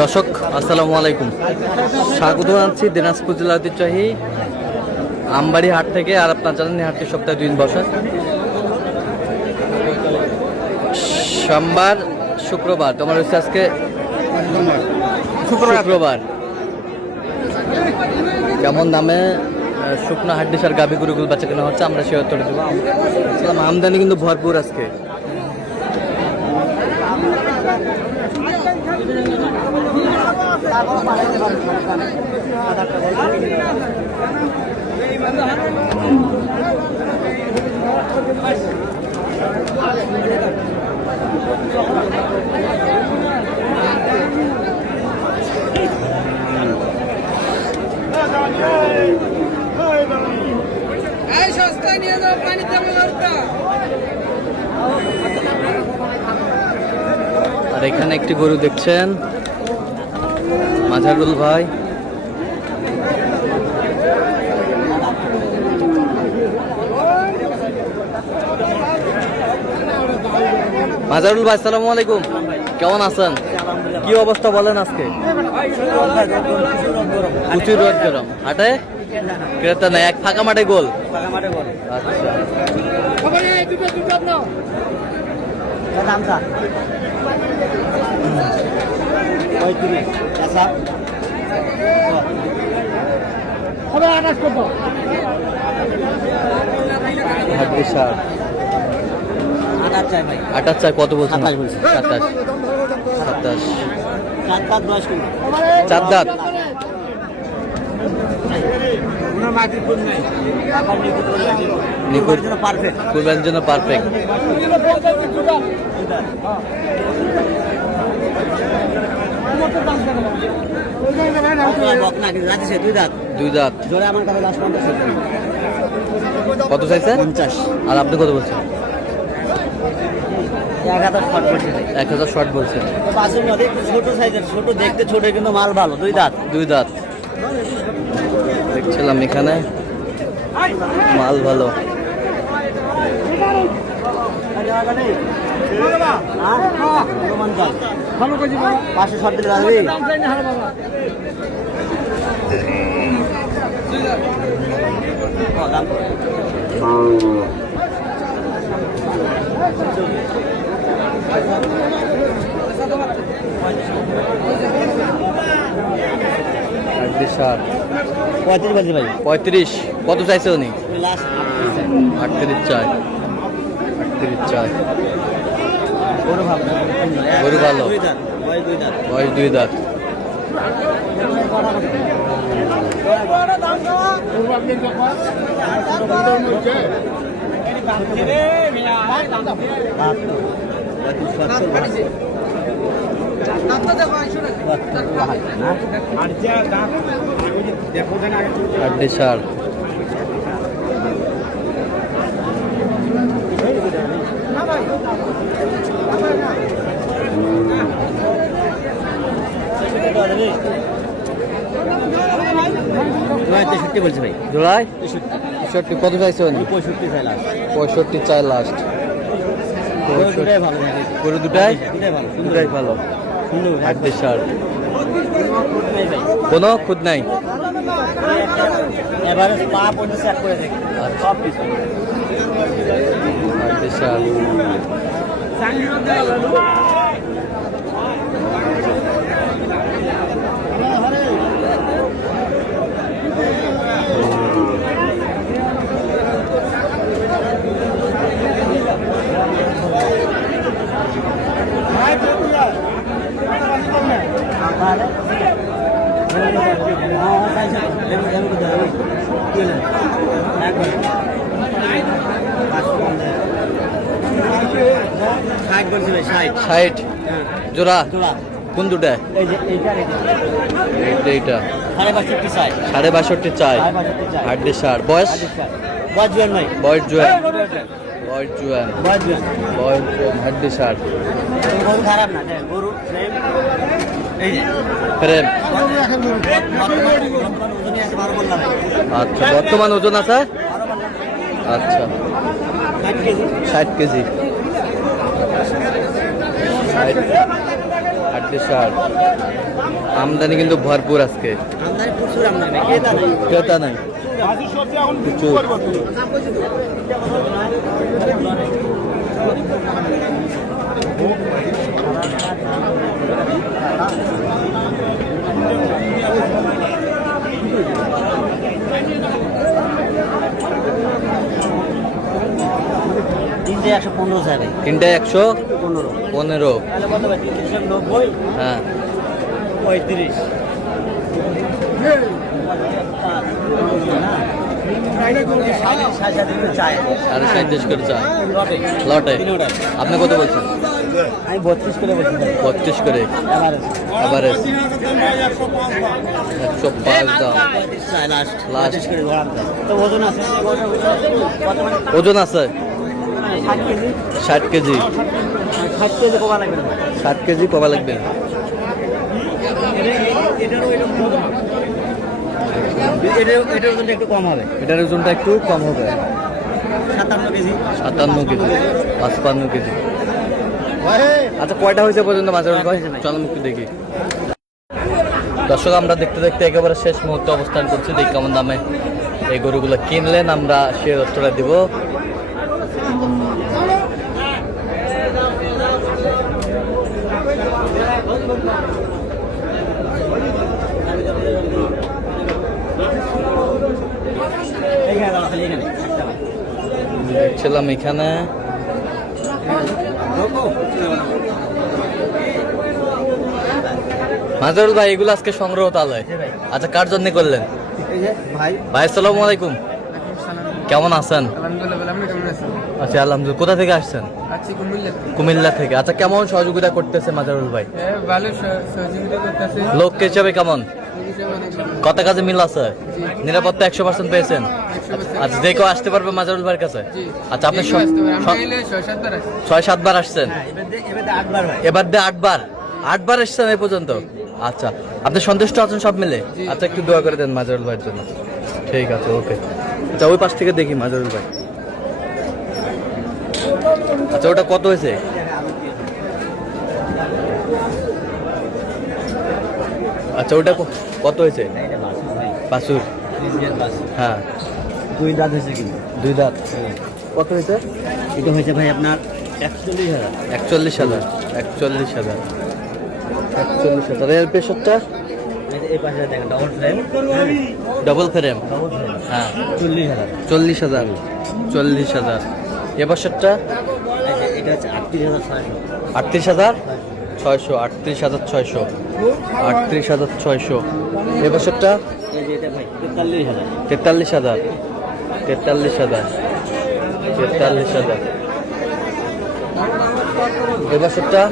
দর্শক আসসালামু আলাইকুম, স্বাগত জানাচ্ছি দিনাজপুর জেলার ঐতিহ্যবাহী আমবাড়ি হাট থেকে। আর আপনার জানেন হাটটি সপ্তাহে 2 দিন বসে, সোমবার শুক্রবার। তোমার হচ্ছে আজকে শুক্রবার। কেমন দামে শুকনো হাড্ডিসার গাভী গরুগুলো বাচ্চা কেনা হচ্ছে আমরা সে উত্তর দেবো। আমদানি কিন্তু ভরপুর আজকে। আর এখানে একটি গরু দেখছেন মাঝারুল ভাই। মাঝারুল ভাই আসসালামু আলাইকুম, কেমন আছেন? কি অবস্থা বলেন আজকে? প্রচুর রোদ গরম। হাটে ক্রেতা নাই, এক ফাঁকা মাঠে গোল। আচ্ছা আটাশ চাই, কত বলছেন? 27। 4 দাঁত। কুরবানির জন্য পারফেক্ট। দুই দাঁত। কত চাইছেন? 50। আর আপনি কত বলছেন? 1000 শর্ট বলছেন। ছোট সাইজের, ছোট দেখতে ছোট কিন্তু মাল ভালো। 2 দাঁত। 2 দাঁত দেখছিলাম এখানে, মাল ভালো। পাঁচশো শর্ট দিলে লাগবে। ভাই 35। কত চাইছে উনি? 38 চাই। 38 চাই। গরু ভালো, বয়স 2 দাঁত। হাড্ডিসার বলছে ভাই জোড়াই 63। কত চাইছে? 65 চাই লাস্ট। 65 চাই লাস্ট। গরু দুটাই ভালো। হাড্ডিসার, কোনো খুদ নাই। এবারে পা পর্যন্ত চেক করে দেখি সব কিছু। হাড্ডিসার ষাট জোড়া। কোন দুটা? এইটা 62.5 চাই। হাড্ডিসার বয়স হাড্ডিসার খারাপ না গরু ফ্রেম। আচ্ছা, বর্তমান ওজন আছে? আচ্ছা 60 কেজি। 60 আমদানি কিন্তু ভরপুর আজকে, আমদানি প্রচুর আমদানি, ক্রেতা নেই। ক্রেতা নাই প্রচুর। তিনটে 115 যাবে, তিনটায় 15 115। তাহলে কত ভাই? 390, হ্যাঁ 35। চায় 37.5 করে চা লটে লটে। তিনোটা। আপনি কত বলছেন? আমি 32 করে বলছি ভাই। 32 করে। Average। এভারেজ 105 দাম। 35 চায় লাস্ট। Last। 35 করে ধরান চায়। তো ওজন আছে? বর্তমানে ওজন আছে 60 কেজি। 60 কেজি। 60 কেজি কমা লাগবে না। 60 কেজি কবা লাগবে? এটারও এরকম ওজন। এটার ওজনটা একটু কম হবে, এটার ওজনটা একটু কম হবে, 57 কেজি। 57 KG, 55 KG. আচ্ছা কয়টা হয়েছে পর্যন্ত মাছের ভাই? চল একটু দেখি। দর্শক আমরা দেখতে দেখতে একেবারে শেষ মুহূর্তে অবস্থান করছি। দেখি কেমন দামে এই গরুগুলো কিনলেন, আমরা সে তথ্যটা দিব। এইখানে দাঁড়া, খালি এখানে। দেখছিলাম এখানে মাজরুল ভাই এগুলো আজকে সংগ্রহ তাহলে। আচ্ছা কার জন্য করলেন? এই যে ভাই, ভাই আসসালামু আলাইকুম, কেমন আছেন? আলহামদুলিল্লাহ, আপনি কেমন আছেন? আচ্ছা আলহামদুলিল্লাহ। কোথা থেকে আসছেন? আছি কুমিল্লা। কুমিল্লা থেকে। আচ্ছা কেমন সহযোগিতা করতেছে মাজরুল ভাই? ভালো সহযোগিতা করতেছে। লোক হিসাবে কেমন? অনেক ভালো। কত কাজে মিল আছে? নিরাপত্তা 100% পেয়েছেন? 100% আচ্ছা যে কেউ আসতে পারবে মাজরুল ভাইয়ের কাছে? জি। আচ্ছা আপনি যে কেউ আসতে পারে। আমি এলে 6-7 বার আসি। 6-7 বার আসছেন? হ্যাঁ, এবার 8 বার ভাই। এবার দিয়ে 8 বার? 8 বার এসছেন এই পর্যন্ত? আচ্ছা আপনি সন্তুষ্ট আছেন সব মিলে? জি। আচ্ছা একটু দোয়া করে দেন মাজরুল ভাইয়ের জন্য। ঠিক আছে, ওকে। আচ্ছা ওই পাশ থেকে দেখি মাজরুল ভাই। আচ্ছা ওটা কত হয়েছে? আচ্ছা ওটা কত হয়েছে? এটা বাসু ভাই, বাছুর? ফ্রিজিয়ান বাসু। হ্যাঁ 2 দাঁত হয়েছে কিন্তু। 2 দাঁত। কত হয়েছে? এটা হয়েছে ভাই আপনার 41,000। 41,000। 41,000। 41,000। এর পেশরটা? এই পাশে দেখেন, double frame. Double frame? Double frame. হ্যাঁ 40,000। 40,000। 40,000। এ বছরটা? এটা হচ্ছে 38,600। 38,600। 38,600। 38,600। এ বছরটা? এই যে এটা ভাই 43,000। 43,000। 43,000। 43,000। এ বছরটা?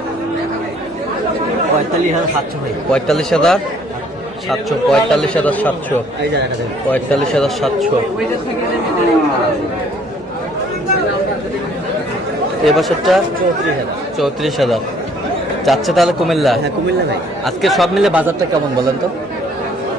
45,700 ভাই। 45,700। 45,700। এই জায়গাটা দেখেন। 45,700। এ বছরটা? 34,000। 34,000। যাচ্ছে তাহলে কুমিল্লা? হ্যাঁ কুমিল্লা ভাই। আজকে সব মিলে বাজারটা কেমন বলেন তো?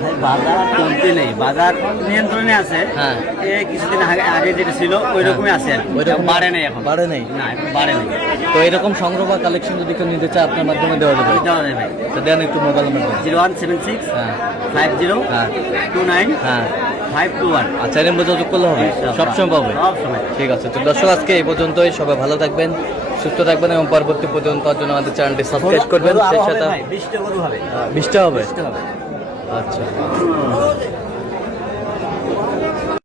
ভাই বাজার আর কমতে নেই, বাজার নিয়ন্ত্রণে আছে। হ্যাঁ। এই কিছুদিন আগে যেটা ছিল ওই রকমই আছে আর কি। ওইরকম বাড়ে নাই এখন। বাড়ে নাই? না এখন বাড়ে নাই। তো এরকম সংগ্রহ বা কালেকশন যদি কেউ নিতে চায় আপনার মাধ্যমে দেওয়া যাবে? দেওয়া যায় ভাই। তো দেন একটু মোবাইল নাম্বার। 0176 হ্যাঁ 50 হ্যাঁ 29 হ্যাঁ। 521। আচ্ছা এর মধ্যে যোগ করলে হবে? সবসময় পাবে? সব সময়। ঠিক আছে। তো দর্শক আজকে এই পর্যন্তই। সবাই ভালো থাকবেন, সুস্থ থাকবেন এবং পরবর্তী পর্যন্ত জন্য আমাদের চ্যানেলটি সাবস্ক্রাইব করবেন। গরু আরো সেই হবে সাথে ভাই, 20টা গরু হবে। 20টা হবে? 20টা হবে। আচ্ছা